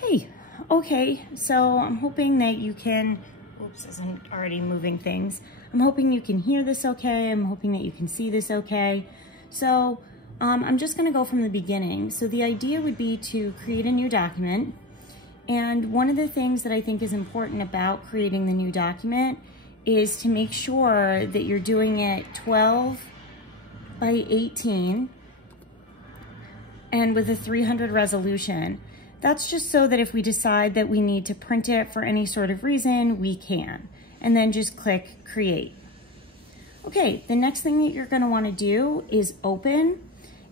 Hey, okay, so I'm hoping that you can, oops, isn't already moving things. I'm hoping you can hear this okay. I'm hoping that you can see this okay. So I'm just gonna go from the beginning. So the idea would be to create a new document. And one of the things that I think is important about creating the new document is to make sure that you're doing it 12 by 18 and with a 300 resolution. That's just so that if we decide that we need to print it for any sort of reason, we can. And then just click create. Okay, the next thing that you're gonna wanna do is open.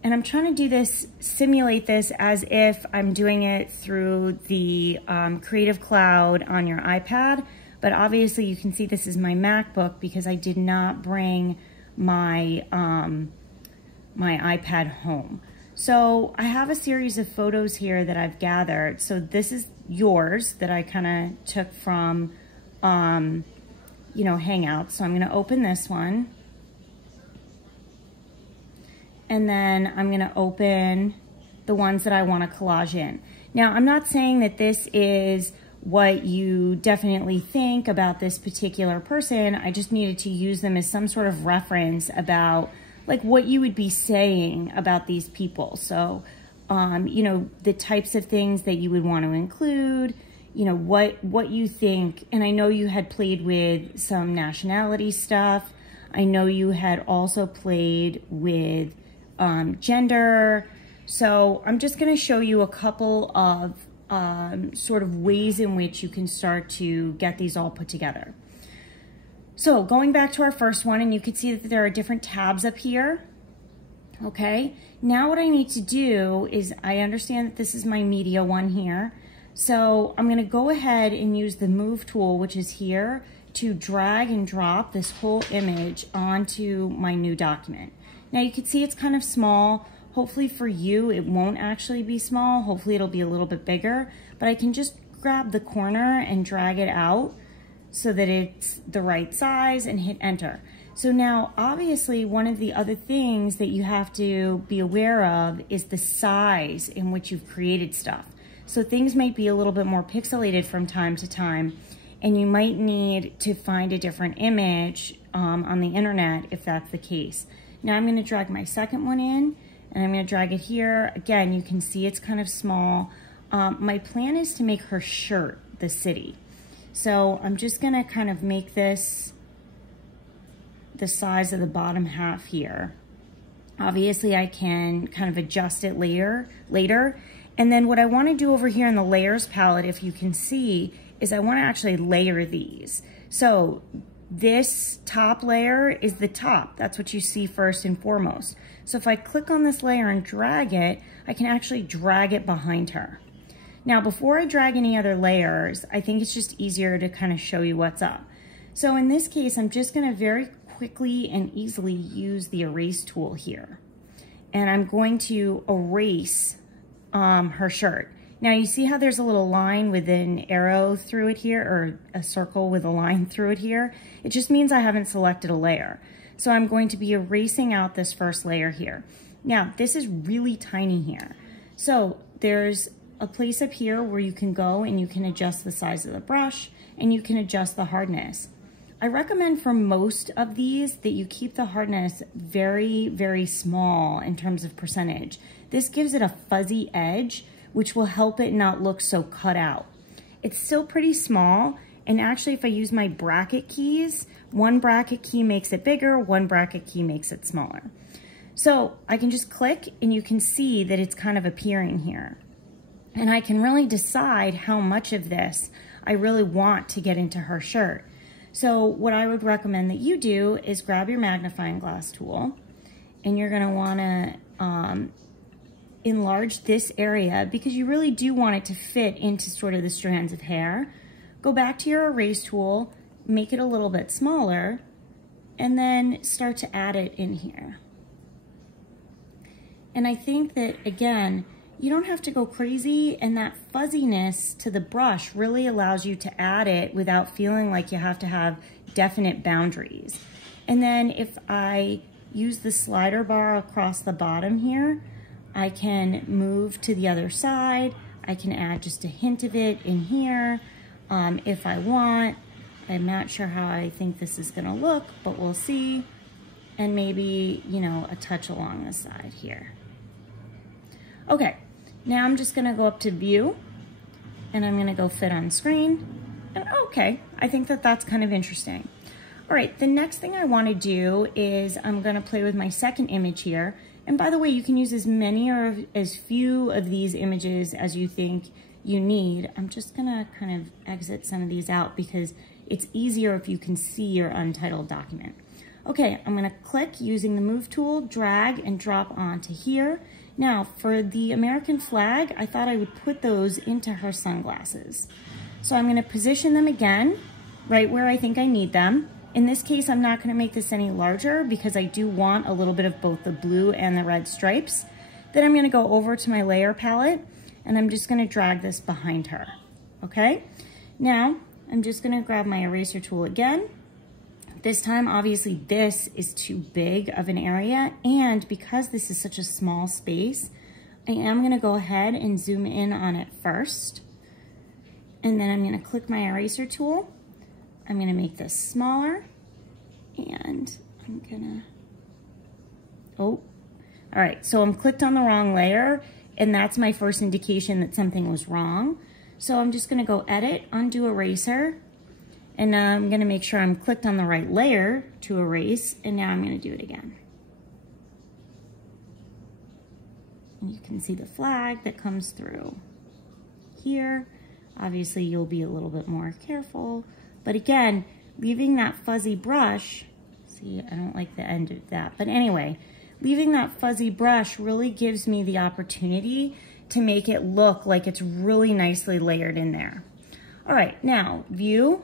And I'm trying to do this, simulate this as if I'm doing it through the Creative Cloud on your iPad. But obviously you can see this is my MacBook because I did not bring my, my iPad home. So I have a series of photos here that I've gathered. So this is yours that I kind of took from, you know, Hangouts. So I'm going to open this one. And then I'm going to open the ones that I want to collage in. Now, I'm not saying that this is what you definitely think about this particular person. I just needed to use them as some sort of reference about like what you would be saying about these people. So, you know, the types of things that you would want to include, you know, what you think. And I know you had played with some nationality stuff. I know you had also played with gender. So I'm just going to show you a couple of sort of ways in which you can start to get these all put together. So going back to our first one, and you can see that there are different tabs up here. Okay, now what I need to do is, I understand that this is my media one here. So I'm going to go ahead and use the move tool, which is here, to drag and drop this whole image onto my new document. Now you can see it's kind of small. Hopefully for you, it won't actually be small. Hopefully it'll be a little bit bigger, but I can just grab the corner and drag it out so that it's the right size and hit enter. So now obviously one of the other things that you have to be aware of is the size in which you've created stuff. So things might be a little bit more pixelated from time to time, and you might need to find a different image on the internet if that's the case. Now I'm going to drag my second one in, and I'm going to drag it here. Again, you can see it's kind of small. My plan is to make her shirt the city. So I'm just going to kind of make this the size of the bottom half here. Obviously I can kind of adjust it later. And then what I want to do over here in the layers palette, if you can see, is I want to actually layer these. So this top layer is the top. That's what you see first and foremost. So if I click on this layer and drag it, I can actually drag it behind her. Now, before I drag any other layers, I think it's just easier to kind of show you what's up. So in this case, I'm just going to very quickly and easily use the erase tool here. And I'm going to erase her shirt. Now you see how there's a little line with an arrow through it here, or a circle with a line through it here? It just means I haven't selected a layer. So I'm going to be erasing out this first layer here. Now, this is really tiny here. So there's a place up here where you can go and you can adjust the size of the brush and you can adjust the hardness. I recommend for most of these that you keep the hardness very, very small in terms of percentage. This gives it a fuzzy edge, which will help it not look so cut out. It's still pretty small, and actually if I use my bracket keys, one bracket key makes it bigger, one bracket key makes it smaller. So I can just click and you can see that it's kind of appearing here. And I can really decide how much of this I really want to get into her shirt. So what I would recommend that you do is grab your magnifying glass tool, and you're gonna wanna enlarge this area because you really do want it to fit into sort of the strands of hair. Go back to your erase tool, make it a little bit smaller, and then start to add it in here. And I think that, again, you don't have to go crazy, and that fuzziness to the brush really allows you to add it without feeling like you have to have definite boundaries. And then if I use the slider bar across the bottom here, I can move to the other side. I can add just a hint of it in here if I want. I'm not sure how I think this is gonna look, but we'll see. And maybe, you know, a touch along the side here. Okay, now I'm just gonna go up to view and I'm gonna go fit on screen. And okay, I think that that's kind of interesting. All right, the next thing I wanna do is I'm gonna play with my second image here. And by the way, you can use as many or as few of these images as you think you need. I'm just gonna kind of exit some of these out because it's easier if you can see your untitled document. Okay, I'm gonna click using the move tool, drag and drop onto here. Now for the American flag, I thought I would put those into her sunglasses. So I'm gonna position them again, right where I think I need them. In this case, I'm not gonna make this any larger because I do want a little bit of both the blue and the red stripes. Then I'm gonna go over to my layer palette and I'm just gonna drag this behind her, okay? Now, I'm just gonna grab my eraser tool again. This time, obviously, this is too big of an area, and because this is such a small space, I am gonna go ahead and zoom in on it first. And then I'm gonna click my eraser tool. I'm gonna make this smaller, and I'm gonna, all right, so I'm clicked on the wrong layer, and that's my first indication that something was wrong. So I'm just gonna go edit, undo eraser, and now I'm gonna make sure I'm clicked on the right layer to erase, and now I'm gonna do it again. And you can see the flag that comes through here. Obviously, you'll be a little bit more careful, but again, leaving that fuzzy brush, see, I don't like the end of that, but anyway, leaving that fuzzy brush really gives me the opportunity to make it look like it's really nicely layered in there. All right, now view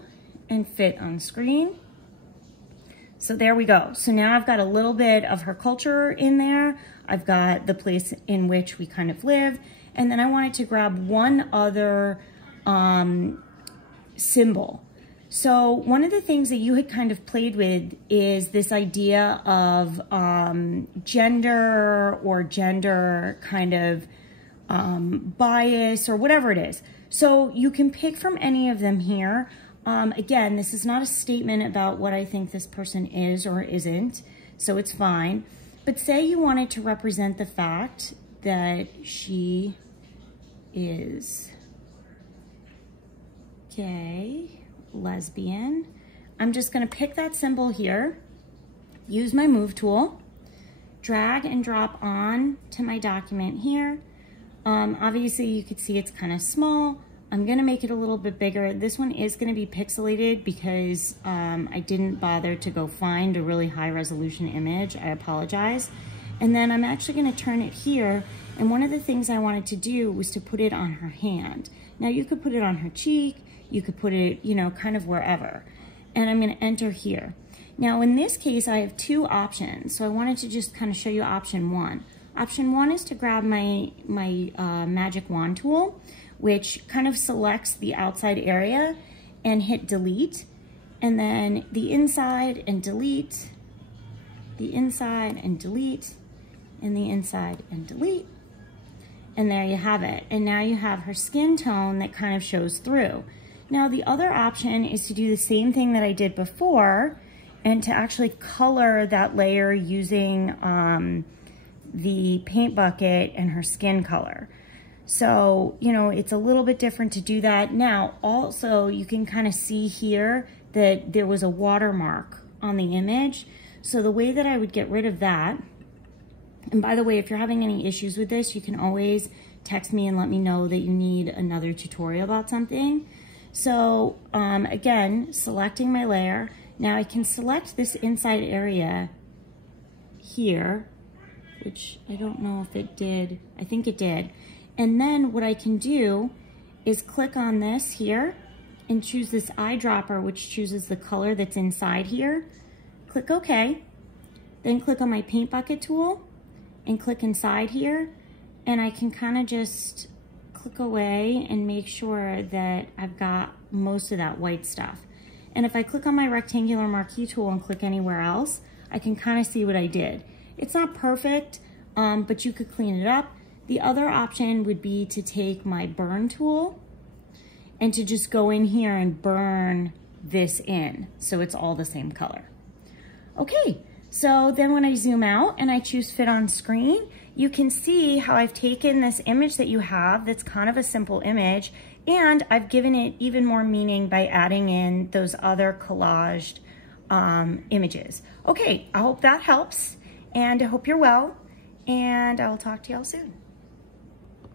and fit on screen. So there we go. So now I've got a little bit of her culture in there. I've got the place in which we kind of live. And then I wanted to grab one other symbol. So one of the things that you had kind of played with is this idea of gender or gender kind of bias or whatever it is. So you can pick from any of them here. Again, this is not a statement about what I think this person is or isn't, so it's fine. But say you wanted to represent the fact that she is gay, lesbian. I'm just gonna pick that symbol here, use my move tool, drag and drop on to my document here. Obviously you could see it's kind of small. I'm gonna make it a little bit bigger. This one is gonna be pixelated because I didn't bother to go find a really high resolution image. I apologize. And then I'm actually gonna turn it here. And one of the things I wanted to do was to put it on her hand. Now you could put it on her cheek, you could put it, you know, kind of wherever. And I'm gonna enter here. Now in this case, I have two options. So I wanted to just kind of show you option one. Option one is to grab my magic wand tool, which kind of selects the outside area and hit delete, and then the inside and delete, the inside and delete, and the inside and delete. And there you have it. And now you have her skin tone that kind of shows through. Now the other option is to do the same thing that I did before and to actually color that layer using the paint bucket and her skin color. So, you know, it's a little bit different to do that. Now, also, you can kind of see here that there was a watermark on the image. So the way that I would get rid of that, and by the way, if you're having any issues with this, you can always text me and let me know that you need another tutorial about something. So again, selecting my layer. Now I can select this inside area here, which I don't know if it did. I think it did. And then what I can do is click on this here and choose this eyedropper, which chooses the color that's inside here. Click OK. Then click on my paint bucket tool and click inside here. And I can kind of just click away and make sure that I've got most of that white stuff. And if I click on my rectangular marquee tool and click anywhere else, I can kind of see what I did. It's not perfect, but you could clean it up. The other option would be to take my burn tool and to just go in here and burn this in so it's all the same color. Okay, so then when I zoom out and I choose fit on screen, you can see how I've taken this image that you have that's kind of a simple image, and I've given it even more meaning by adding in those other collaged images. Okay, I hope that helps, and I hope you're well, and I'll talk to y'all soon.